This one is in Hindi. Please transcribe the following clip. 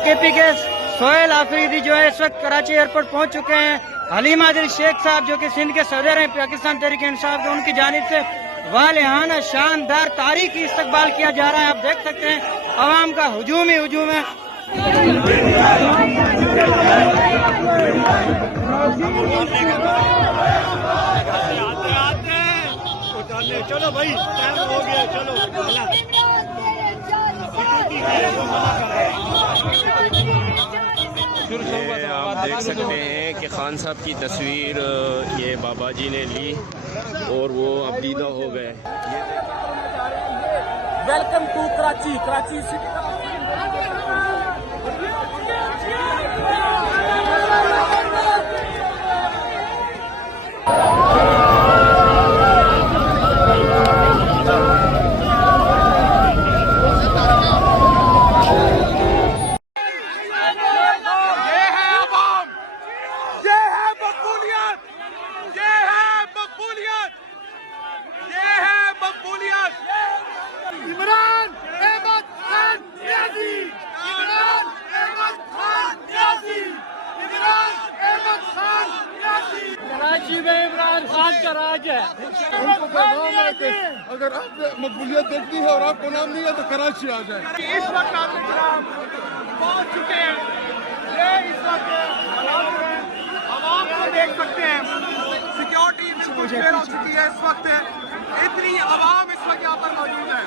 केपी के सोहेल आफरीदी जो है इस वक्त कराची एयरपोर्ट पहुंच चुके हैं। हलीम आदिल शेख साहब जो कि सिंध के सदर हैं पाकिस्तान तहरीक इंसाफ के, उनकी जानिब से वालिहाना शानदार तारीखी इस्तकबाल किया जा रहा है। आप देख सकते हैं अवाम का हुजूम ही हुजूम है। चलो भाई टाइम हो गया, चलो आप देख सकते हैं कि खान साहब की तस्वीर ये बाबा जी ने ली और वो अब दीदा हो गए। Welcome to Karachi. Karachi city में इमरान खान का राज है। उनको पैगाम है कि अगर आपने मकबूलियत देखनी है और आपको नाम नहीं है तो कराची आ जाए। इस वक्त आप पहुंच चुके हैं, ये इस वक्त आवाम को देख सकते हैं, सिक्योरिटी बिल्कुल फेयर हो चुकी है। इस वक्त इतनी आवाम इस वक्त यहाँ पर मौजूद है।